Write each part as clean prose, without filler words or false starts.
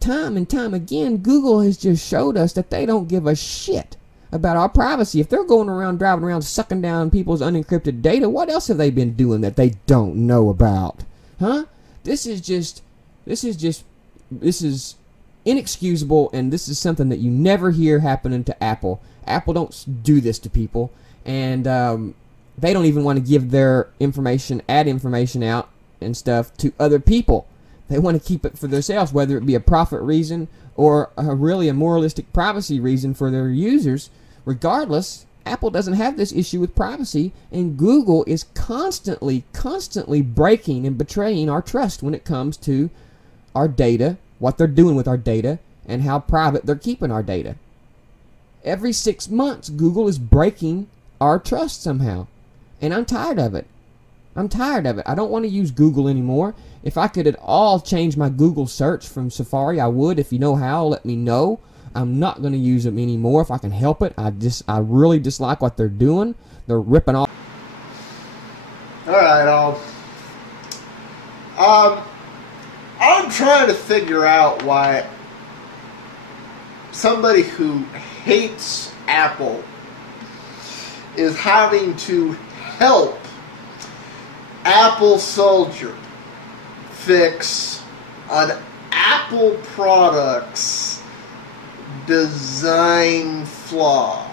time and time again, Google has just showed us that they don't give a shit about our privacy. If they're going around, driving around, sucking down people's unencrypted data, what else have they been doing that they don't know about? Huh? This is inexcusable, and this is something that you never hear happening to Apple. Apple don't do this to people, and they don't even want to give their information, add information out and stuff to other people. They want to keep it for themselves, whether it be a profit reason or really a moralistic privacy reason for their users. Regardless, Apple doesn't have this issue with privacy, and Google is constantly breaking and betraying our trust when it comes to our data, what they're doing with our data, and how private they're keeping our data. Every 6 months, Google is breaking our trust somehow, and I'm tired of it. I don't want to use Google anymore. If I could at all change my Google search from Safari, I would. If you know how, let me know. I'm not going to use them anymore if I can help it. I really dislike what they're doing. They're ripping off. Alright, I'm trying to figure out why somebody who hates Apple is having to help AppleSoldier fix an Apple product's design flaw.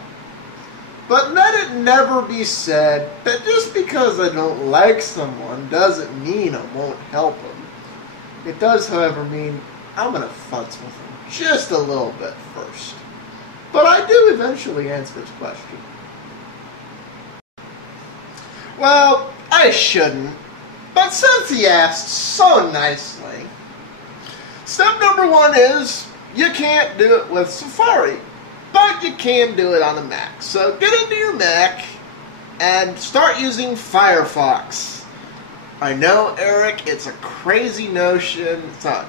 But let it never be said that just because I don't like someone doesn't mean I won't help them. It does, however, mean I'm going to futz with them just a little bit first. But I do eventually answer this question. Well, I shouldn't. But since he asked so nicely, step number 1 is you can't do it with Safari, but you can do it on a Mac. So get into your Mac and start using Firefox. I know, Eric, it's a crazy notion. It's not,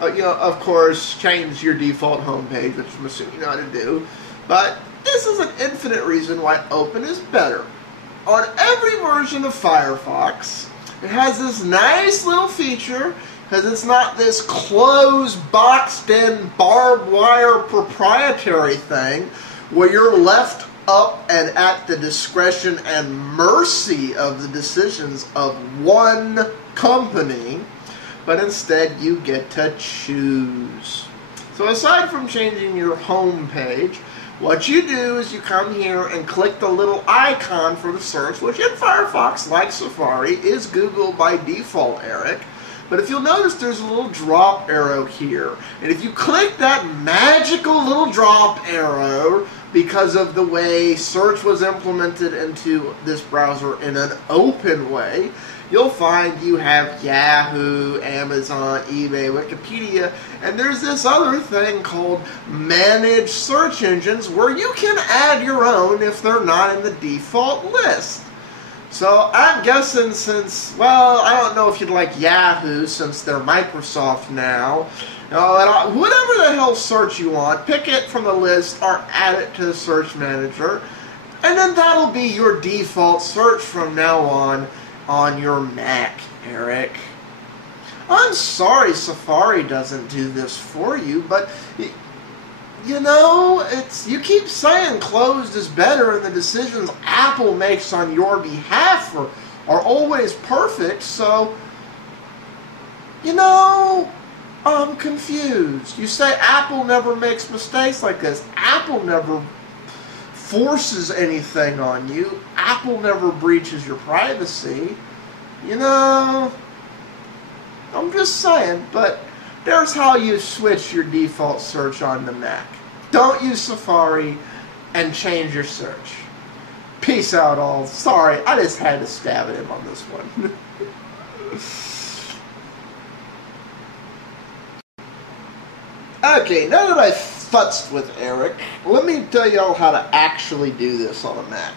of course, change your default homepage, which I'm assuming you know how to do. But this is an infinite reason why Open is better. On every version of Firefox, it has this nice little feature, because it's not this closed, boxed-in, barbed wire proprietary thing where you're left up and at the discretion and mercy of the decisions of one company, but instead you get to choose. So aside from changing your home page, what you do is you come here and click the little icon for the search, which in Firefox, like Safari, is Google by default, Eric. But if you'll notice, there's a little drop arrow here. And if you click that magical little drop arrow, because of the way search was implemented into this browser in an open way, you'll find you have Yahoo, Amazon, eBay, Wikipedia, and there's this other thing called Manage Search Engines where you can add your own if they're not in the default list. So I'm guessing since, well, I don't know if you'd like Yahoo since they're Microsoft now. Whatever the hell search you want, pick it from the list or add it to the search manager. And then that'll be your default search from now on your Mac, Eric. I'm sorry Safari doesn't do this for you, but you know, you keep saying closed is better and the decisions Apple makes on your behalf are always perfect, so, you know, I'm confused. You say Apple never makes mistakes like this. Apple never forces anything on you. Apple never breaches your privacy. You know, I'm just saying, but there's how you switch your default search on the Mac. Don't use Safari and change your search. Peace out all. Sorry, I just had to stab at him on this one. Okay, now that I've futzed with Eric, let me tell y'all how to actually do this on a Mac.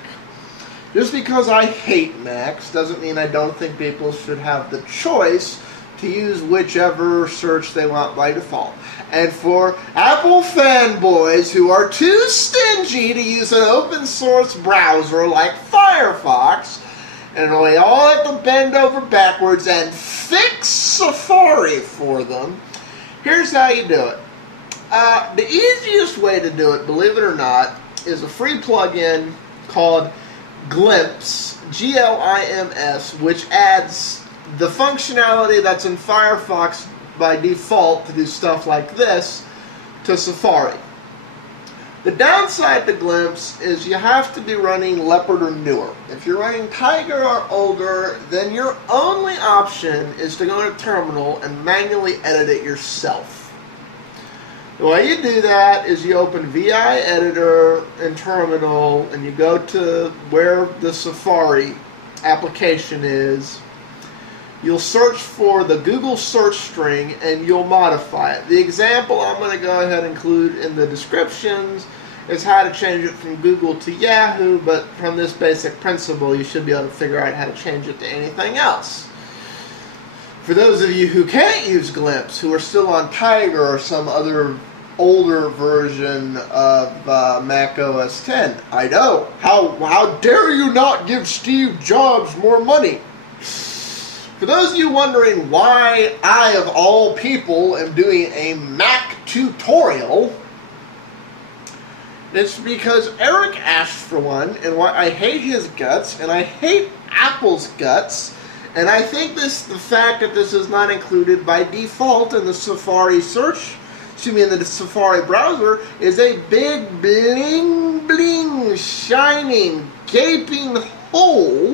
Just because I hate Macs doesn't mean I don't think people should have the choice to use whichever search they want by default. And for Apple fanboys who are too stingy to use an open source browser like Firefox, and they all have to bend over backwards and fix Safari for them, here's how you do it. The easiest way to do it, believe it or not, is a free plugin called GLIMS, G-L-I-M-S, which adds the functionality that's in Firefox by default to do stuff like this to Safari. The downside to GLIMS is you have to be running Leopard or newer. If you're running Tiger or older, then your only option is to go to Terminal and manually edit it yourself. The way you do that is you open VI Editor in Terminal and you go to where the Safari application is. You'll search for the Google search string and you'll modify it. The example I'm going to go ahead and include in the descriptions is how to change it from Google to Yahoo, but from this basic principle you should be able to figure out how to change it to anything else. For those of you who can't use GLIMS, who are still on Tiger or some other older version of Mac OS X, I know, how dare you not give Steve Jobs more money? For those of you wondering why I, of all people, am doing a Mac tutorial, it's because Eric asked for one, and I hate his guts, and I hate Apple's guts, and I think the fact that this is not included by default in the Safari in the Safari browser, is a big bling bling shining gaping hole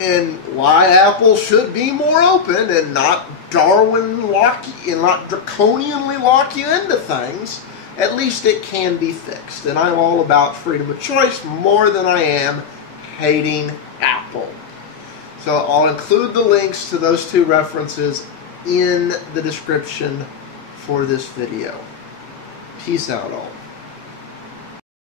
in why Apple should be more open and not Darwin lock you and not draconianly lock you into things. At least it can be fixed, and I'm all about freedom of choice more than I am hating Apple. So I'll include the links to those two references in the description for this video. Peace out all.